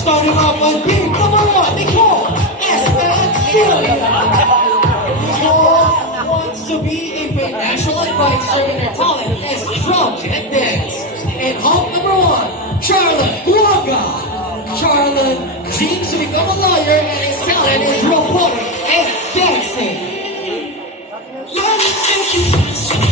Starting off on beat number one, Nicole Nicole wants to be a financial advisor and her talent is drum and dance. And hop number one, Charlotte Huaga. Charlotte dreams to become a lawyer and his talent is reporting and dancing. Let me take you dancing.